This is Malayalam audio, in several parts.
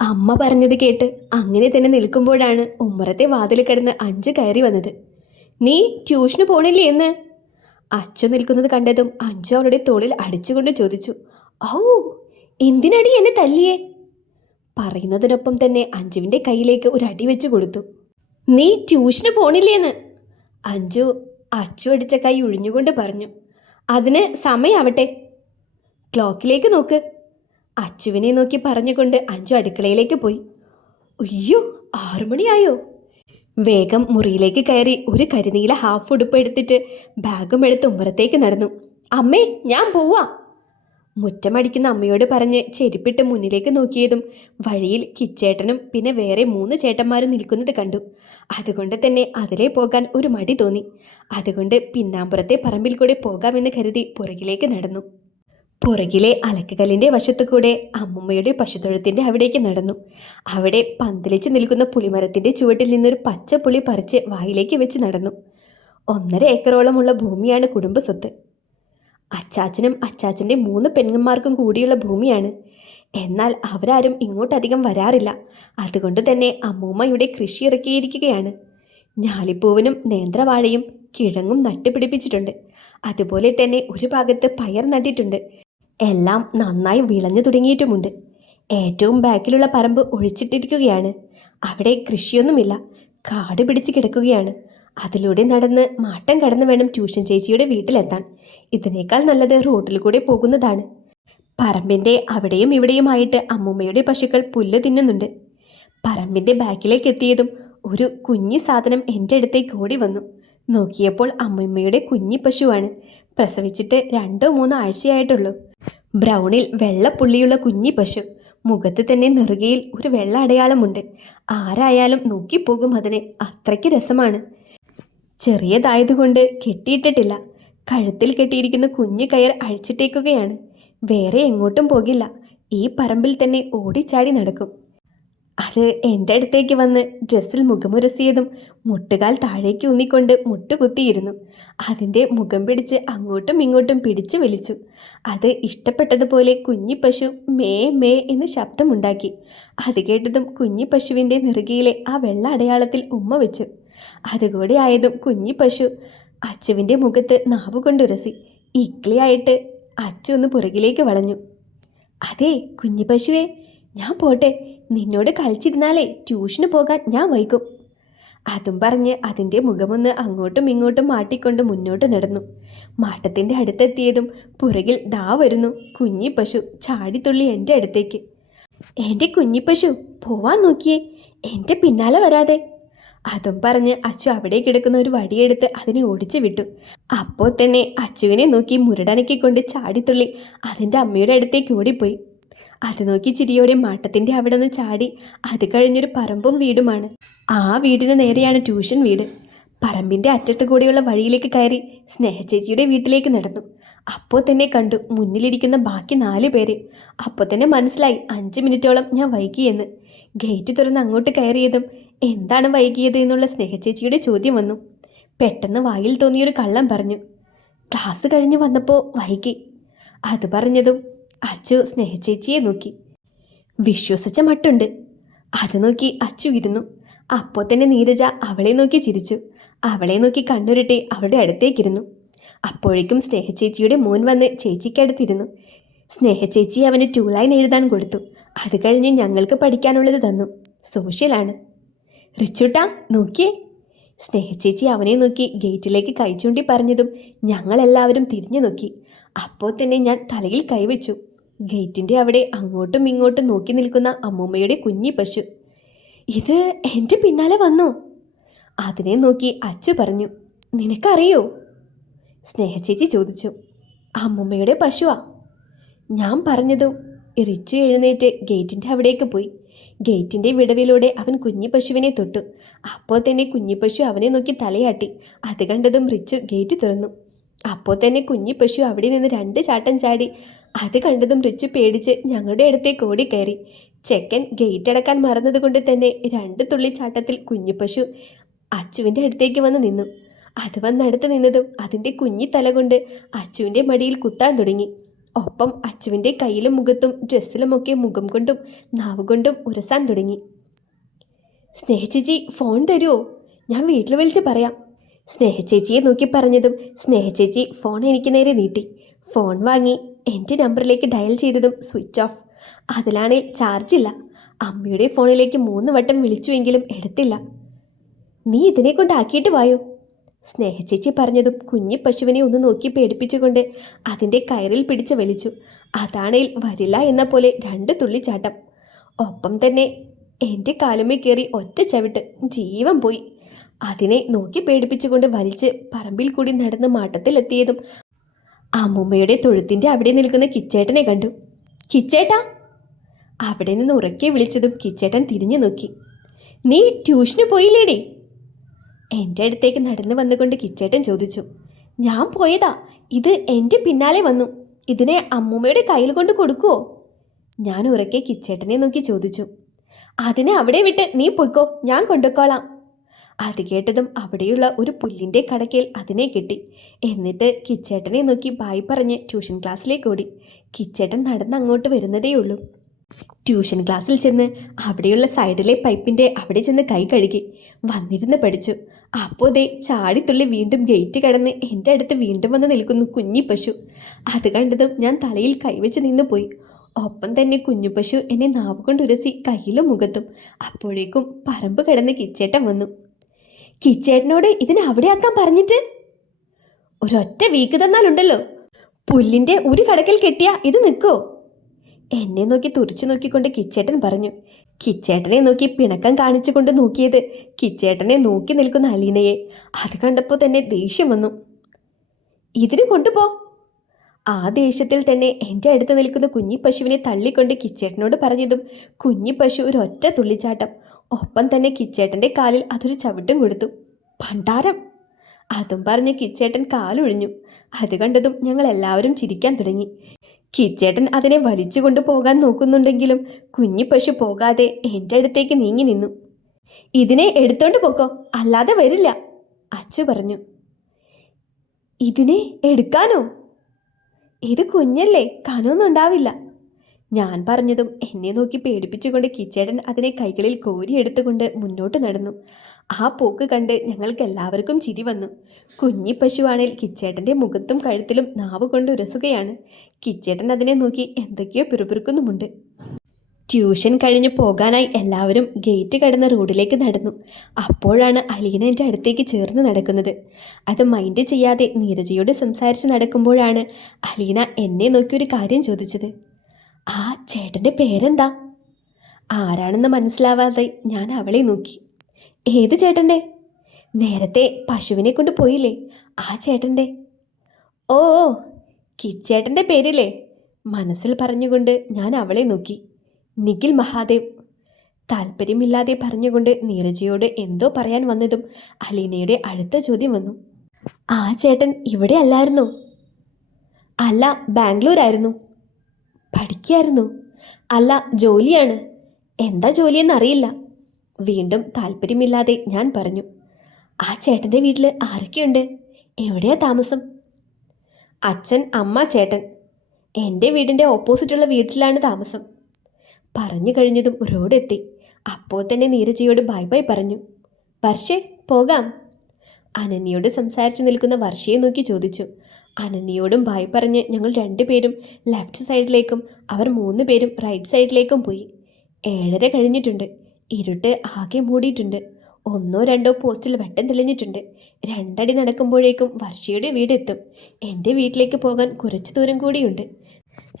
അമ്മ പറഞ്ഞത് കേട്ട് അങ്ങനെ തന്നെ നിൽക്കുമ്പോഴാണ് ഉമ്മറത്തെ വാതിൽ കിടന്ന് അഞ്ച് കയറി വന്നത്. നീ ട്യൂഷന് പോണില്ലേ എന്ന്? അച്ചു നിൽക്കുന്നത് കണ്ടതും അഞ്ചു അവളുടെ തോളിൽ അടിച്ചുകൊണ്ട് ചോദിച്ചു. ഔ, എന്തിനടി എന്നെ തല്ലിയേ? പറയുന്നതിനൊപ്പം തന്നെ അഞ്ജുവിൻ്റെ കയ്യിലേക്ക് ഒരു അടി വെച്ചു കൊടുത്തു. നീ ട്യൂഷന് പോണില്ലേന്ന്? അഞ്ജു അച്ചു അടിച്ച കൈ ഒഴിഞ്ഞുകൊണ്ട് പറഞ്ഞു. അതിന് സമയാവട്ടെ, ക്ലോക്കിലേക്ക് നോക്ക്. അച്ചുവിനെ നോക്കി പറഞ്ഞുകൊണ്ട് അഞ്ചു അടുക്കളയിലേക്ക് പോയി. അയ്യോ, 6 മണിയായോ? വേഗം മുറിയിലേക്ക് കയറി ഒരു കരിനീല ഹാഫ് ഉടുപ്പ് എടുത്തിട്ട് ബാഗും എടുത്ത് ഉമ്മറത്തേക്ക് നടന്നു. അമ്മേ, ഞാൻ പോവാ. മുറ്റമടിക്കുന്ന അമ്മയോട് പറഞ്ഞ് ചെരുപ്പിട്ട് മുന്നിലേക്ക് നോക്കിയതും വഴിയിൽ കിച്ചേട്ടനും പിന്നെ വേറെ 3 ചേട്ടന്മാരും നിൽക്കുന്നത് കണ്ടു. അതുകൊണ്ട് തന്നെ അതിലേ പോകാൻ ഒരു മടി തോന്നി. അതുകൊണ്ട് പിന്നാമ്പുറത്തെ പറമ്പിൽ കൂടെ പോകാമെന്ന് കരുതി പുറകിലേക്ക് നടന്നു. പുറകിലെ അലക്കുകല്ലിൻ്റെ വശത്തു കൂടെ അമ്മുമ്മയുടെ പശുത്തൊഴുത്തിൻ്റെ അവിടേക്ക് നടന്നു. അവിടെ പന്തലിച്ച് നിൽക്കുന്ന പുളിമരത്തിൻ്റെ ചുവട്ടിൽ നിന്നൊരു പച്ച പുളി പറിച്ച് വായിലേക്ക് വെച്ച് നടന്നു. 1.5 ഏക്കറോളമുള്ള ഭൂമിയാണ് കുടുംബ സ്വത്ത്. അച്ചാച്ചനും അച്ചാച്ചൻ്റെ 3 പെങ്ങന്മാർക്കും കൂടിയുള്ള ഭൂമിയാണ്. എന്നാൽ അവരാരും ഇങ്ങോട്ടധികം വരാറില്ല. അതുകൊണ്ട് തന്നെ അമ്മൂമ്മ ഇവിടെ കൃഷി ഇറക്കിയിരിക്കുകയാണ്. ഞാലിപ്പൂവിനും നേന്ത്രവാഴയും കിഴങ്ങും നട്ടുപിടിപ്പിച്ചിട്ടുണ്ട്. അതുപോലെ തന്നെ ഒരു ഭാഗത്ത് പയർ നട്ടിട്ടുണ്ട്. എല്ലാം നന്നായി വിളഞ്ഞു തുടങ്ങിയിട്ടുമുണ്ട്. ഏറ്റവും ബാക്കിലുള്ള പറമ്പ് ഒഴിച്ചിട്ടിരിക്കുകയാണ്. അവിടെ കൃഷിയൊന്നുമില്ല, കാട് പിടിച്ച് കിടക്കുകയാണ്. അതിലൂടെ നടന്ന് മാട്ടം കടന്ന് വേണം ട്യൂഷൻ ചേച്ചിയുടെ വീട്ടിലെത്താൻ. ഇതിനേക്കാൾ നല്ലത് റോഡിൽ കൂടെ പോകുന്നതാണ്. പറമ്പിൻ്റെ അവിടെയും ഇവിടെയുമായിട്ട് അമ്മൂമ്മയുടെ പശുക്കൾ പുല്ല് തിന്നുന്നുണ്ട്. പറമ്പിൻ്റെ ബാക്കിലേക്ക് എത്തിയതും ഒരു കുഞ്ഞി സാധനം എൻ്റെ അടുത്തേക്ക് ഓടി വന്നു. നോക്കിയപ്പോൾ അമ്മൂമ്മയുടെ കുഞ്ഞി പശുവാണ്. പ്രസവിച്ചിട്ട് 2-3 ആഴ്ചയായിട്ടുള്ളൂ. ബ്രൗണിൽ വെള്ളപ്പുള്ളിയുള്ള കുഞ്ഞി പശു. മുഖത്ത് തന്നെ നെറുകയിൽ ഒരു വെള്ള അടയാളമുണ്ട്. ആരായാലും നോക്കിപ്പോകും അതിനെ, അത്രയ്ക്ക് രസമാണ്. ചെറിയതായതുകൊണ്ട് കെട്ടിയിട്ടിട്ടില്ല. കഴുത്തിൽ കെട്ടിയിരിക്കുന്ന കുഞ്ഞു കയർ അഴിച്ചിട്ടേക്കുകയാണ്. വേറെ എങ്ങോട്ടും പോകില്ല. ഈ പറമ്പിൽ തന്നെ ഓടിച്ചാടി നടക്കും. അത് എൻ്റെ അടുത്തേക്ക് വന്ന് ഡ്രസ്സിൽ മുഖമുരസിയതും മുട്ടുകാൽ താഴേക്ക് ഊന്നിക്കൊണ്ട് മുട്ടുകുത്തിയിരുന്നു. അതിൻ്റെ മുഖം പിടിച്ച് അങ്ങോട്ടും ഇങ്ങോട്ടും പിടിച്ചു വലിച്ചു. അത് ഇഷ്ടപ്പെട്ടതുപോലെ കുഞ്ഞി പശു മേ മേ എന്ന് ശബ്ദമുണ്ടാക്കി. അത് കേട്ടതും കുഞ്ഞി പശുവിൻ്റെ നെറുകയിലെ ആ വെള്ള അടയാളത്തിൽ ഉമ്മ വെച്ചു. അതുകൂടെ ആയതും കുഞ്ഞി പശു അച്ചുവിൻ്റെ മുഖത്ത് നാവുകൊണ്ടുരസി. ഇക്ലിയായിട്ട് അച്ചു ഒന്ന് പുറകിലേക്ക് വളഞ്ഞു. അതെ കുഞ്ഞി പശുവേ, ഞാൻ പോട്ടെ. നിന്നോട് കളിച്ചിരുന്നാലേ ട്യൂഷന് പോകാൻ ഞാൻ വൈകും. അതും പറഞ്ഞ് അതിൻ്റെ മുഖമൊന്ന് അങ്ങോട്ടും ഇങ്ങോട്ടും മാട്ടിക്കൊണ്ട് മുന്നോട്ട് നടന്നു. മാട്ടത്തിൻ്റെ അടുത്തെത്തിയതും പുറകിൽ ദാ വരുന്നു കുഞ്ഞി പശു ചാടിത്തുള്ളി എൻ്റെ അടുത്തേക്ക്. എൻ്റെ കുഞ്ഞി പശു, പോവാൻ നോക്കിയേ, എൻ്റെ പിന്നാലെ വരാതെ. അതും പറഞ്ഞ് അച്ചു അവിടെ കിടക്കുന്ന ഒരു വടിയെടുത്ത് അതിനെ ഓടിച്ചു വിട്ടു. അപ്പോൾ തന്നെ അച്ചുവിനെ നോക്കി മുരടനക്കിക്കൊണ്ട് ചാടിത്തുള്ളി അതിൻ്റെ അമ്മയുടെ അടുത്തേക്ക് ഓടിപ്പോയി. അത് നോക്കി ചിരിയോടെ മാട്ടത്തിൻ്റെ അവിടെ നിന്ന് ചാടി. അത് കഴിഞ്ഞൊരു പറമ്പും വീടുമാണ്. ആ വീടിന് നേരെയാണ് ട്യൂഷൻ വീട്. പറമ്പിൻ്റെ അറ്റത്ത് കൂടെയുള്ള വഴിയിലേക്ക് കയറി സ്നേഹചേച്ചിയുടെ വീട്ടിലേക്ക് നടന്നു. അപ്പോൾ തന്നെ കണ്ടു മുന്നിലിരിക്കുന്ന ബാക്കി 4 പേരെ. അപ്പോൾ തന്നെ മനസ്സിലായി 5 മിനിറ്റോളം ഞാൻ വൈകിയെന്ന്. ഗേറ്റ് തുറന്ന് അങ്ങോട്ട് കയറിയതും എന്താണ് വൈകിയത് എന്നുള്ള സ്നേഹചേച്ചിയുടെ ചോദ്യം വന്നു. പെട്ടെന്ന് വായിൽ തോന്നിയൊരു കള്ളം പറഞ്ഞു. ക്ലാസ് കഴിഞ്ഞ് വന്നപ്പോൾ വൈകി. അത് പറഞ്ഞതും അച്ചു സ്നേഹചേച്ചിയെ നോക്കി. വിശ്വസിച്ച മട്ടുണ്ട്. അത് നോക്കി അച്ചു ഇരുന്നു. അപ്പോൾ തന്നെ നീരജ അവളെ നോക്കി ചിരിച്ചു. അവളെ നോക്കി കണ്ണുരുട്ടി അവളുടെ അടുത്തേക്കിരുന്നു. അപ്പോഴേക്കും സ്നേഹചേച്ചിയുടെ മോൻ വന്ന് ചേച്ചിക്കടുത്തിരുന്നു. സ്നേഹചേച്ചി അവന് 2 ലൈൻ എഴുതാൻ കൊടുത്തു. അത് കഴിഞ്ഞ് ഞങ്ങൾക്ക് പഠിക്കാനുള്ളത് തന്നു. സോഷ്യലാണ്. റിച്ചുട്ടാ നോക്കിയേ. സ്നേഹചേച്ചി അവനെ നോക്കി ഗേറ്റിലേക്ക് കൈ ചൂണ്ടി പറഞ്ഞതും ഞങ്ങളെല്ലാവരും തിരിഞ്ഞു നോക്കി. അപ്പോൾ തന്നെ ഞാൻ തലയിൽ കൈവച്ചു. ഗേറ്റിൻ്റെ അവിടെ അങ്ങോട്ടും ഇങ്ങോട്ടും നോക്കി നിൽക്കുന്ന അമ്മൂമ്മയുടെ കുഞ്ഞി പശു. ഇത് എൻ്റെ പിന്നാലെ വന്നോ? അതിനെ നോക്കി അച്ചു പറഞ്ഞു. നിനക്കറിയോ? സ്നേഹചേച്ചി ചോദിച്ചു. അമ്മൂമ്മയുടെ പശുവാ. ഞാൻ പറഞ്ഞതും റിച്ചു എഴുന്നേറ്റ് ഗേറ്റിൻ്റെ അവിടേക്ക് പോയി. ഗേറ്റിൻ്റെ വിടവിലൂടെ അവൻ കുഞ്ഞി പശുവിനെ തൊട്ടു. അപ്പോൾ തന്നെ കുഞ്ഞി പശു അവനെ നോക്കി തലയാട്ടി. അത് കണ്ടതും റിച്ചു ഗേറ്റ് തുറന്നു. അപ്പോൾ തന്നെ കുഞ്ഞി പശു അവിടെ നിന്ന് 2 ചാട്ടം ചാടി. അത് കണ്ടതും റിച്ചു പേടിച്ച് ഞങ്ങളുടെ അടുത്തേക്ക് ഓടിക്കയറി. ചെക്കൻ ഗേറ്റ് അടക്കാൻ മറന്നതുകൊണ്ട് തന്നെ 2 തുള്ളി ചാട്ടത്തിൽ കുഞ്ഞി പശു അച്ചുവിൻ്റെ അടുത്തേക്ക് വന്ന് നിന്നു. അത് വന്നടുത്ത് നിന്നതും അതിൻ്റെ കുഞ്ഞി തല കൊണ്ട് അച്ചുവിൻ്റെ മടിയിൽ കുത്താൻ തുടങ്ങി. ഒപ്പം അച്ചുവിൻ്റെ കയ്യിലും മുഖത്തും ഡ്രസ്സിലുമൊക്കെ മുഖം കൊണ്ടും നാവ് കൊണ്ടും ഉരസാൻ തുടങ്ങി. സ്നേഹചേച്ചി ഫോൺ തരുമോ? ഞാൻ വീട്ടിൽ വിളിച്ച് പറയാം. സ്നേഹചേച്ചിയെ നോക്കി പറഞ്ഞതും സ്നേഹചേച്ചി ഫോൺ എനിക്ക് നേരെ നീട്ടി. ഫോൺ വാങ്ങി എൻ്റെ നമ്പറിലേക്ക് ഡയൽ ചെയ്തതും സ്വിച്ച് ഓഫ്. അതിലാണെങ്കിൽ ചാർജില്ല. അമ്മയുടെ ഫോണിലേക്ക് 3 വട്ടം വിളിച്ചുവെങ്കിലും എടുത്തില്ല. നീ ഇതിനെ കൊണ്ടാക്കിയിട്ട് വായോ? സ്നേഹചേച്ചി പറഞ്ഞതും കുഞ്ഞി പശുവിനെ ഒന്ന് നോക്കി പേടിപ്പിച്ചുകൊണ്ട് അതിൻ്റെ കയറിൽ പിടിച്ച് വലിച്ചു. അതാണേൽ വരില്ല എന്ന പോലെ 2 തുള്ളിച്ചാട്ടം. ഒപ്പം തന്നെ എൻ്റെ കാലുമേ കയറി ഒറ്റ ചവിട്ട്. ജീവൻ പോയി. അതിനെ നോക്കി പേടിപ്പിച്ചുകൊണ്ട് വലിച്ച് പറമ്പിൽ കൂടി നടന്ന് മാട്ടത്തിലെത്തിയതും അമ്മൂമ്മയുടെ തൊഴുത്തിൻ്റെ അവിടെ നിൽക്കുന്ന കിച്ചേട്ടനെ കണ്ടു. കിച്ചേട്ടാ! അവിടെ നിന്ന് ഉറക്കെ വിളിച്ചതും കിച്ചേട്ടൻ തിരിഞ്ഞു നോക്കി. നീ ട്യൂഷന് പോയില്ലേടേ? എൻ്റെ അടുത്തേക്ക് നടന്നു വന്നുകൊണ്ട് കിച്ചേട്ടൻ ചോദിച്ചു. ഞാൻ പോയതാ. ഇത് എൻ്റെ പിന്നാലെ വന്നു. ഇതിനെ അമ്മൂമ്മയുടെ കയ്യിൽ കൊണ്ട് കൊടുക്കുവോ? ഞാൻ ഉറക്കെ കിച്ചേട്ടനെ നോക്കി ചോദിച്ചു. അതിനെ അവിടെ വിട്ട് നീ പൊയ്ക്കോ, ഞാൻ കൊണ്ടുപോയിക്കോളാം. അത് കേട്ടതും അവിടെയുള്ള ഒരു പുല്ലിൻ്റെ കടക്കയിൽ അതിനെ കെട്ടി. എന്നിട്ട് കിച്ചേട്ടനെ നോക്കി ബായ് പറഞ്ഞ് ട്യൂഷൻ ക്ലാസ്സിലേക്ക് ഓടി. കിച്ചേട്ടൻ നടന്ന് അങ്ങോട്ട് വരുന്നതേയുള്ളൂ. ട്യൂഷൻ ക്ലാസ്സിൽ ചെന്ന് അവിടെയുള്ള സൈഡിലെ പൈപ്പിൻ്റെ അവിടെ ചെന്ന് കൈ കഴുകി വന്നിരുന്ന് പഠിച്ചു. അപ്പോൾ ദേ ചാടിത്തുള്ളി വീണ്ടും ഗേറ്റ് കടന്ന് എൻ്റെ അടുത്ത് വീണ്ടും വന്ന് നിൽക്കുന്നു കുഞ്ഞി പശു. അത് കണ്ടതും ഞാൻ തലയിൽ കൈവച്ച് നിന്ന് പോയി. ഒപ്പം തന്നെ കുഞ്ഞു പശു എന്നെ നാവ് കൊണ്ട് ഉരസി കയ്യിലും മുഖത്തും. അപ്പോഴേക്കും പറമ്പ് കിടന്ന് കിച്ചേട്ടൻ വന്നു. കിച്ചേട്ടനോട് ഇതിനെ അവിടെ ആക്കാൻ പറഞ്ഞിട്ട് ഒരൊറ്റ വീക്ക് തന്നാലുണ്ടല്ലോ, പുല്ലിൻ്റെ ഒരു കടക്കൽ കെട്ടിയാ ഇത് നിൽക്കോ? എന്നെ നോക്കി തുറിച്ചു നോക്കിക്കൊണ്ട് കിച്ചേട്ടൻ പറഞ്ഞു. കിച്ചേട്ടനെ നോക്കി പിണക്കം കാണിച്ചുകൊണ്ട് നോക്കിയത് കിച്ചേട്ടനെ നോക്കി നിൽക്കുന്ന അലീനയെ. അത് കണ്ടപ്പോൾ തന്നെ ദേഷ്യം വന്നു. ഇതിന് കൊണ്ടുപോ. ആ ദേഷ്യത്തിൽ തന്നെ എൻ്റെ അടുത്ത് നിൽക്കുന്ന കുഞ്ഞി പശുവിനെ തള്ളിക്കൊണ്ട് കിച്ചേട്ടനോട് പറഞ്ഞതും കുഞ്ഞി പശു ഒരൊറ്റ തുള്ളിച്ചാട്ടം. ഒപ്പം തന്നെ കിച്ചേട്ടൻ്റെ കാലിൽ അതൊരു ചവിട്ടും കൊടുത്തു. ഭണ്ഡാരം! അതും പറഞ്ഞ് കിച്ചേട്ടൻ കാലൊഴിഞ്ഞു. അത് കണ്ടതും ഞങ്ങൾ എല്ലാവരും ചിരിക്കാൻ തുടങ്ങി. കിച്ചേട്ടൻ അതിനെ വലിച്ചു കൊണ്ട് പോകാൻ നോക്കുന്നുണ്ടെങ്കിലും കുഞ്ഞി പശു പോകാതെ എൻ്റെ അടുത്തേക്ക് നീങ്ങി നിന്നു. ഇതിനെ എടുത്തോണ്ട് പോക്കോ, അല്ലാതെ വരില്ല, അച്ചു പറഞ്ഞു. ഇതിനെ എടുക്കാനോ? ഇത് കുഞ്ഞല്ലേ, കനമൊന്നും ഉണ്ടാവില്ല, ഞാൻ പറഞ്ഞതും എന്നെ നോക്കി പേടിപ്പിച്ചുകൊണ്ട് കിച്ചേട്ടൻ അതിനെ കൈകളിൽ കോരിയെടുത്തുകൊണ്ട് മുന്നോട്ട് നടന്നു. ആ പോക്ക് കണ്ട് ഞങ്ങൾക്ക് എല്ലാവർക്കും ചിരി വന്നു. കുഞ്ഞി പശുവാണേൽ കിച്ചേട്ടൻ്റെ മുഖത്തും കഴുത്തിലും നാവ് കൊണ്ട് ഉരസുകയാണ്. കിച്ചേട്ടൻ അതിനെ നോക്കി എന്തൊക്കെയോ പിറുപിറുക്കുന്നുമുണ്ട്. ട്യൂഷൻ കഴിഞ്ഞ് പോകാനായി എല്ലാവരും ഗേറ്റ് കടന്ന റോഡിലേക്ക് നടന്നു. അപ്പോഴാണ് അലീന എൻ്റെ അടുത്തേക്ക് ചേർന്ന് നടക്കുന്നത്. അത് മൈൻഡ് ചെയ്യാതെ നീരജയോട് സംസാരിച്ച് നടക്കുമ്പോഴാണ് അലീന എന്നെ നോക്കി ഒരു കാര്യം ചോദിച്ചത്. ആ ചേട്ടൻ്റെ പേരെന്താ? ആരാണെന്ന് മനസ്സിലാവാതെ ഞാൻ അവളെ നോക്കി. ഏത് ചേട്ടൻ്റെ? നേരത്തെ പശുവിനെ കൊണ്ട് പോയില്ലേ, ആ ചേട്ടൻ്റെ. ഓ, കിച്ചേട്ടൻ്റെ പേരില്ലേ, മനസ്സിൽ പറഞ്ഞുകൊണ്ട് ഞാൻ അവളെ നോക്കി. നിഖിൽ മഹാദേവ്. താല്പര്യമില്ലാതെ പറഞ്ഞുകൊണ്ട് നീരജയോട് എന്തോ പറയാൻ വന്നതും അലീനയുടെ അടുത്ത ചോദ്യം വന്നു. ആ ചേട്ടൻ ഇവിടെ അല്ലായിരുന്നോ? അല്ല, ബാംഗ്ലൂരായിരുന്നു. പഠിക്കായിരുന്നു? അല്ല, ജോലിയാണ്. എന്താ ജോലിയെന്നറിയില്ല. വീണ്ടും താല്പര്യമില്ലാതെ ഞാൻ പറഞ്ഞു. ആ ചേട്ടൻ്റെ വീട്ടിൽ ആരൊക്കെയുണ്ട്? എവിടെയാ താമസം? അച്ഛൻ, അമ്മ, ചേട്ടൻ. എൻ്റെ വീടിൻ്റെ ഓപ്പോസിറ്റുള്ള വീട്ടിലാണ് താമസം. പറഞ്ഞു കഴിഞ്ഞതും റോഡെത്തി. അപ്പോൾ തന്നെ നീരജയോട് ബൈ ബൈ പറഞ്ഞു. വർഷേ, പോകാം? അനന്യയോട് സംസാരിച്ച് നിൽക്കുന്ന വർഷയെ നോക്കി ചോദിച്ചു. അനന്യയോടും ബൈ പറഞ്ഞ് ഞങ്ങൾ 2 പേരും ലെഫ്റ്റ് സൈഡിലേക്കും അവർ 3 പേരും റൈറ്റ് സൈഡിലേക്കും പോയി. 7:30 കഴിഞ്ഞിട്ടുണ്ട്. ഇരുട്ട് ആകെ മൂടിയിട്ടുണ്ട്. 1-2 പോസ്റ്റിൽ വെട്ടം തെളിഞ്ഞിട്ടുണ്ട്. 2 അടി നടക്കുമ്പോഴേക്കും വർഷയുടെ വീടെത്തും. എൻ്റെ വീട്ടിലേക്ക് പോകാൻ കുറച്ച് ദൂരം കൂടിയുണ്ട്.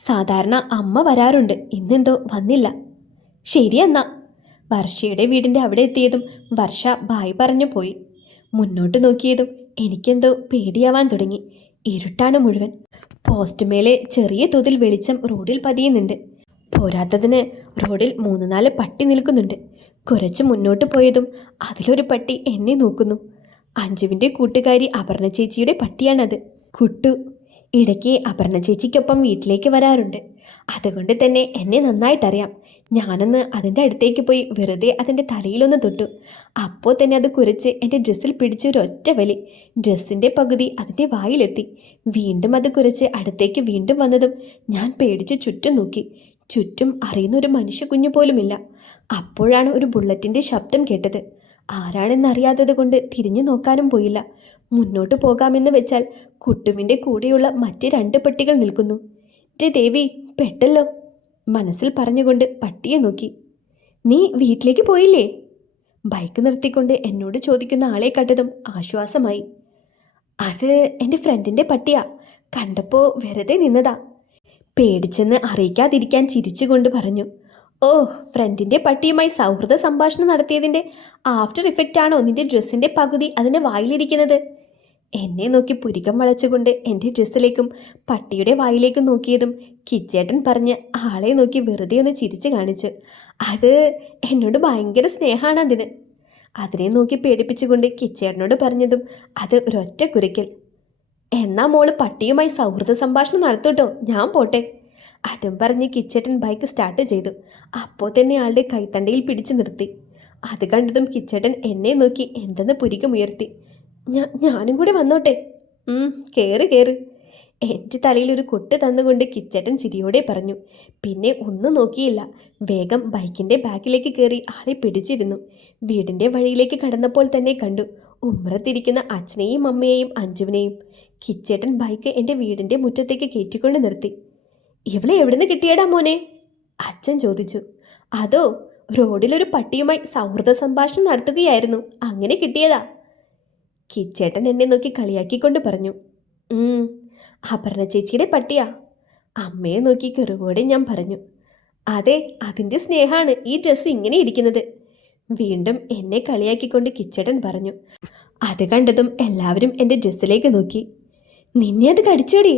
സാധാരണ അമ്മ വരാറുണ്ട്, ഇന്നെന്തോ വന്നില്ല. ശരിയെന്നാ. വർഷയുടെ വീടിൻ്റെ അവിടെ എത്തിയതും വർഷ ബായ് പറഞ്ഞു പോയി. മുന്നോട്ട് നോക്കിയതും എനിക്കെന്തോ പേടിയാവാൻ തുടങ്ങി. ഇരുട്ടാണ് മുഴുവൻ. പോസ്റ്റ് മേലെ ചെറിയ തോതിൽ വെളിച്ചം റോഡിൽ പതിയുന്നുണ്ട്. പോരാത്തതിന് റോഡിൽ 3-4 പട്ടി നിൽക്കുന്നുണ്ട്. കുറച്ച് മുന്നോട്ട് പോയതും അതിലൊരു പട്ടി എന്നെ നോക്കുന്നു. അഞ്ജുവിൻ്റെ കൂട്ടുകാരി അപർണ ചേച്ചിയുടെ പട്ടിയാണത്, കുട്ടു. ഇടയ്ക്ക് അപർണ ചേച്ചിക്കൊപ്പം വീട്ടിലേക്ക് വരാറുണ്ട്. അതുകൊണ്ട് തന്നെ എന്നെ നന്നായിട്ടറിയാം. ഞാനൊന്ന് അതിൻ്റെ അടുത്തേക്ക് പോയി വെറുതെ അതിൻ്റെ തലയിലൊന്ന് തൊട്ടു. അപ്പോൾ തന്നെ അത് കുരച്ച് എൻ്റെ ഡ്രസ്സിൽ പിടിച്ച് ഒരു ഒറ്റ വലി. ഡ്രസ്സിൻ്റെ പകുതി അതിൻ്റെ വായിലെത്തി. വീണ്ടും അത് കുരച്ച് അടുത്തേക്ക് വീണ്ടും വന്നതും ഞാൻ പേടിച്ച് ചുറ്റും നോക്കി. ചുറ്റും അറിയുന്ന ഒരു മനുഷ്യ കുഞ്ഞു പോലുമില്ല. അപ്പോഴാണ് ഒരു ബുള്ളറ്റിൻ്റെ ശബ്ദം കേട്ടത്. ആരാണെന്നറിയാത്തത് കൊണ്ട് തിരിഞ്ഞു നോക്കാനും പോയില്ല. മുന്നോട്ട് പോകാമെന്ന് വെച്ചാൽ കുട്ടുവിൻ്റെ കൂടെയുള്ള മറ്റ് 2 പട്ടികൾ നിൽക്കുന്നു. ദേവി, പെട്ടല്ലോ മനസ്സിൽ പറഞ്ഞുകൊണ്ട് പട്ടിയെ നോക്കി. നീ വീട്ടിലേക്ക് പോയില്ലേ? ബൈക്ക് നിർത്തിക്കൊണ്ട് എന്നോട് ചോദിക്കുന്ന ആളെ കണ്ടതും ആശ്വാസമായി. അത് എൻ്റെ ഫ്രണ്ടിൻ്റെ പട്ടിയാ, കണ്ടപ്പോൾ വെറുതെ നിന്നതാ. പേടിച്ചെന്ന് അറിയിക്കാതിരിക്കാൻ ചിരിച്ചുകൊണ്ട് പറഞ്ഞു. ഓ, ഫ്രണ്ടിൻ്റെ പട്ടിയുമായി സൗഹൃദ സംഭാഷണം നടത്തിയതിൻ്റെ ആഫ്റ്റർ ഇഫക്റ്റ് ആണോ നിന്റെ ഡ്രസ്സിൻ്റെ പകുതി അതിൻ്റെ വായിലിരിക്കുന്നത്? എന്നെ നോക്കി പുരികം വളച്ചുകൊണ്ട് എൻ്റെ ഡ്രസ്സിലേക്കും പട്ടിയുടെ വായിലേക്കും നോക്കിയതും കിച്ചേട്ടൻ പറഞ്ഞ് ആളെ നോക്കി വെറുതെ ഒന്ന് ചിരിച്ചു കാണിച്ചു. അത് എന്നോട് ഭയങ്കര സ്നേഹമാണ് അതിന്. അതിനെ നോക്കി പേടിപ്പിച്ചുകൊണ്ട് കിച്ചേട്ടനോട് പറഞ്ഞതും അത് ഒരൊറ്റ കുരയ്ക്കൽ. എന്നാ മോള് പട്ടിയുമായി സൗഹൃദ സംഭാഷണം നടത്തൂട്ടോ, ഞാൻ പോട്ടെ. അതും പറഞ്ഞ് കിച്ചേട്ടൻ ബൈക്ക് സ്റ്റാർട്ട് ചെയ്തു. അപ്പോൾ തന്നെ ആളുടെ കൈത്തണ്ടയിൽ പിടിച്ചു നിർത്തി. അത് കണ്ടതും കിച്ചേട്ടൻ എന്നെ നോക്കി എന്തെന്ന് പുരികമുയർത്തി. ഞാനും കൂടെ വന്നോട്ടെ? കയറ് കയറ്. എൻ്റെ തലയിൽ ഒരു കൊട്ട് തന്നുകൊണ്ട് കിച്ചേട്ടൻ ചിരിയോടെ പറഞ്ഞു. പിന്നെ ഒന്നും നോക്കിയില്ല, വേഗം ബൈക്കിൻ്റെ ബാക്കിലേക്ക് കയറി ആളെ പിടിച്ചിരുന്നു. വീടിൻ്റെ വഴിയിലേക്ക് കടന്നപ്പോൾ തന്നെ കണ്ടു ഉമ്മറത്തിരിക്കുന്ന അച്ഛനെയും അമ്മയെയും അഞ്ജുവിനെയും. കിച്ചേട്ടൻ ബൈക്ക് എൻ്റെ വീടിൻ്റെ മുറ്റത്തേക്ക് കയറ്റിക്കൊണ്ട് നിർത്തി. ഇവളെ എവിടുന്ന് കിട്ടിയടാ മോനെ? അച്ഛൻ ചോദിച്ചു. അതോ, റോഡിലൊരു പട്ടിയുമായി സൗഹൃദ സംഭാഷണം നടത്തുകയായിരുന്നു, അങ്ങനെ കിട്ടിയതാ. കിച്ചേട്ടൻ എന്നെ നോക്കി കളിയാക്കിക്കൊണ്ട് പറഞ്ഞു. അപർണ ചേച്ചിയുടെ പട്ടിയാ? അമ്മയെ നോക്കി കെറുകോടെ ഞാൻ പറഞ്ഞു. അതെ, അതിൻ്റെ സ്നേഹമാണ് ഈ ഡ്രസ്സ് ഇങ്ങനെ ഇരിക്കുന്നത്. വീണ്ടും എന്നെ കളിയാക്കിക്കൊണ്ട് കിച്ചേട്ടൻ പറഞ്ഞു. അത് കണ്ടതും എല്ലാവരും എൻ്റെ ഡ്രസ്സിലേക്ക് നോക്കി. നിന്നെ അത് കടിച്ചോടി?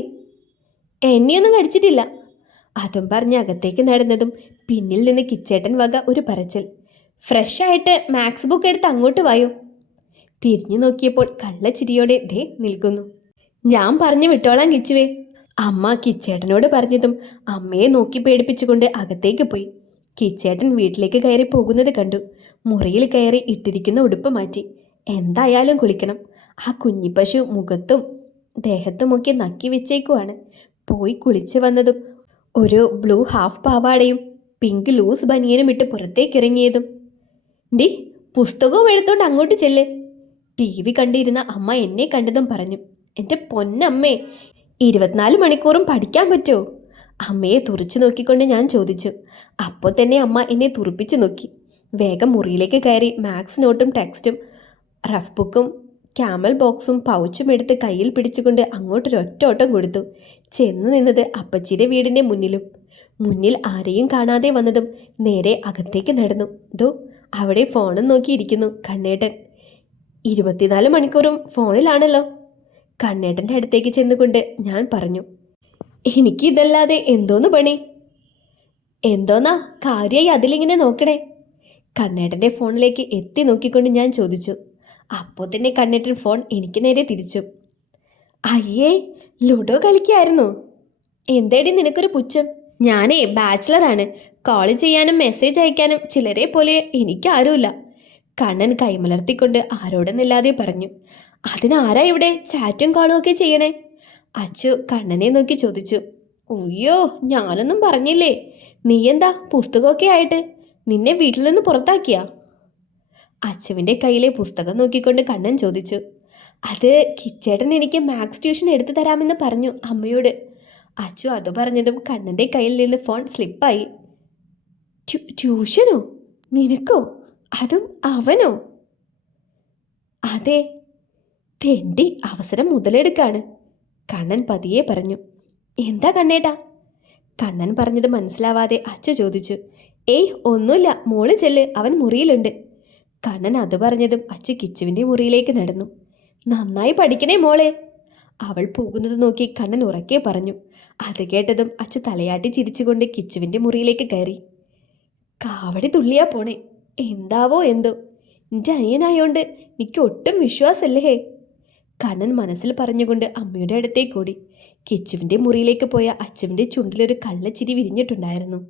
എന്നെയൊന്നും കടിച്ചിട്ടില്ല. അതും പറഞ്ഞ് അകത്തേക്ക് നടന്നതും പിന്നിൽ നിന്ന് കിച്ചേട്ടൻ വക ഒരു പറച്ചൽ. ഫ്രഷായിട്ട് മാത്സ് ബുക്ക് എടുത്ത് അങ്ങോട്ട് വായോ. തിരിഞ്ഞു നോക്കിയപ്പോൾ കള്ളച്ചിരിയോടെ ദേ നിൽക്കുന്നു. ഞാൻ പറഞ്ഞു വിട്ടോളാം കിച്ചുവേ. അമ്മ കിച്ചേട്ടനോട് പറഞ്ഞതും അമ്മയെ നോക്കി പേടിപ്പിച്ചുകൊണ്ട് അകത്തേക്ക് പോയി. കിച്ചേട്ടൻ വീട്ടിലേക്ക് കയറി പോകുന്നത് കണ്ടു. മുറിയിൽ കയറി ഇട്ടിരിക്കുന്ന ഉടുപ്പ് മാറ്റി. എന്തായാലും കുളിക്കണം. ആ കുഞ്ഞിപ്പശു മുഖത്തും ദേഹത്തുമൊക്കെ നക്കി വെച്ചേക്കുവാണ്. പോയി കുളിച്ച് വന്നതും ഒരു ബ്ലൂ ഹാഫ് പാവാടയും പിങ്ക് ലൂസ് ബനിയനും ഇട്ട് പുറത്തേക്കിറങ്ങിയതും ഡി പുസ്തകവും എടുത്തോണ്ട് അങ്ങോട്ട് ചെല്ല്. TV കണ്ടിരുന്ന അമ്മ എന്നെ കണ്ടതും പറഞ്ഞു. എൻ്റെ പൊന്നമ്മേ, 24 മണിക്കൂറും പഠിക്കാൻ പറ്റുമോ? അമ്മയെ തുറിച്ചു നോക്കിക്കൊണ്ട് ഞാൻ ചോദിച്ചു. അപ്പോൾ തന്നെ അമ്മ എന്നെ തുറിപ്പിച്ചു നോക്കി. വേഗം മുറിയിലേക്ക് കയറി മാത്സ് നോട്ടും ടെക്സ്റ്റും റഫ് ബുക്കും ക്യാമൽ ബോക്സും പൗച്ചും എടുത്ത് കയ്യിൽ പിടിച്ചുകൊണ്ട് അങ്ങോട്ടൊരൊറ്റ ഓട്ടം കൊടുത്തു. ചെന്ന് നിന്നത് അപ്പച്ചിയുടെ വീടിൻ്റെ മുന്നിൽ ആരെയും കാണാതെ വന്നതും നേരെ അകത്തേക്ക് നടന്നു. ദോ അവിടെ ഫോണും നോക്കിയിരിക്കുന്നു കണ്ണേട്ടൻ. 24 മണിക്കൂറും ഫോണിലാണല്ലോ. കണ്ണേട്ടൻ്റെ അടുത്തേക്ക് ചെന്നുകൊണ്ട് ഞാൻ പറഞ്ഞു. എനിക്കിതല്ലാതെ എന്തോന്ന് പണി? എന്തോന്നാ കാര്യമായി അതിലിങ്ങനെ നോക്കണേ? കണ്ണേട്ടൻ്റെ ഫോണിലേക്ക് എത്തി നോക്കിക്കൊണ്ട് ഞാൻ ചോദിച്ചു. അപ്പോൾ തന്നെ കണ്ണേട്ടൻ ഫോൺ എനിക്ക് നേരെ തിരിച്ചു. അയ്യേ, ലുഡോ കളിക്കായിരുന്നു. എന്തേടി നിനക്കൊരു പുച്ഛം? ഞാനേ ബാച്ചിലറാണ്. കോൾ ചെയ്യാനും മെസ്സേജ് അയക്കാനും ചിലരെ പോലെ എനിക്കാരുമില്ല. കണ്ണൻ കൈമലർത്തിക്കൊണ്ട് ആരോടെന്നില്ലാതെ പറഞ്ഞു. അതിനാരാ ഇവിടെ ചാറ്റും കോളും ഒക്കെ ചെയ്യണേ? അച്ചു കണ്ണനെ നോക്കി ചോദിച്ചു. ഉയ്യോ, ഞാനൊന്നും പറഞ്ഞില്ലേ. നീ എന്താ പുസ്തകമൊക്കെ ആയിട്ട്? നിന്നെ വീട്ടിൽ നിന്ന് പുറത്താക്കിയാ? അച്ചുവിൻ്റെ കയ്യിലെ പുസ്തകം നോക്കിക്കൊണ്ട് കണ്ണൻ ചോദിച്ചു. അത് കിച്ചേട്ടൻ എനിക്ക് മാത്സ് ട്യൂഷൻ എടുത്തു തരാമെന്ന് പറഞ്ഞു അമ്മയോട്. അച്ചു അത് പറഞ്ഞതും കണ്ണൻ്റെ കയ്യിൽ നിന്ന് ഫോൺ സ്ലിപ്പായി. ട്യൂഷനോ? നിനക്കോ? അതും അവനോ? അതെ, തെണ്ടി അവസരം മുതലെടുക്കാണ്. കണ്ണൻ പതിയെ പറഞ്ഞു. എന്താ കണ്ണേട്ടാ? കണ്ണൻ പറഞ്ഞത് മനസ്സിലാവാതെ അച്ചു ചോദിച്ചു. ഏയ് ഒന്നുമില്ല, മോള് ചെല്ല്, അവൻ മുറിയിലുണ്ട്. കണ്ണൻ അത് പറഞ്ഞതും അച്ചു കിച്ചുവിൻ്റെ മുറിയിലേക്ക് നടന്നു. നന്നായി പഠിക്കണേ മോളെ. അവൾ പോകുന്നത് നോക്കി കണ്ണൻ ഉറക്കെ പറഞ്ഞു. അത് കേട്ടതും അച്ചു തലയാട്ടി ചിരിച്ചുകൊണ്ട് കിച്ചുവിൻ്റെ മുറിയിലേക്ക് കയറി. കാവടി തുള്ളിയാ പോണേ. എന്താവോ എന്തോ, എൻ്റെ അനിയനായോണ്ട് എനിക്ക് ഒട്ടും വിശ്വാസമല്ലേ ഹേ. കണ്ണൻ മനസ്സിൽ പറഞ്ഞുകൊണ്ട് അമ്മയുടെ അടുത്തേക്ക് ഓടി. കിച്ചുവിൻ്റെ മുറിയിലേക്ക് പോയ അച്ചുവിൻ്റെ ചുണ്ടിലൊരു കള്ളച്ചിരി വിരിഞ്ഞിട്ടുണ്ടായിരുന്നു.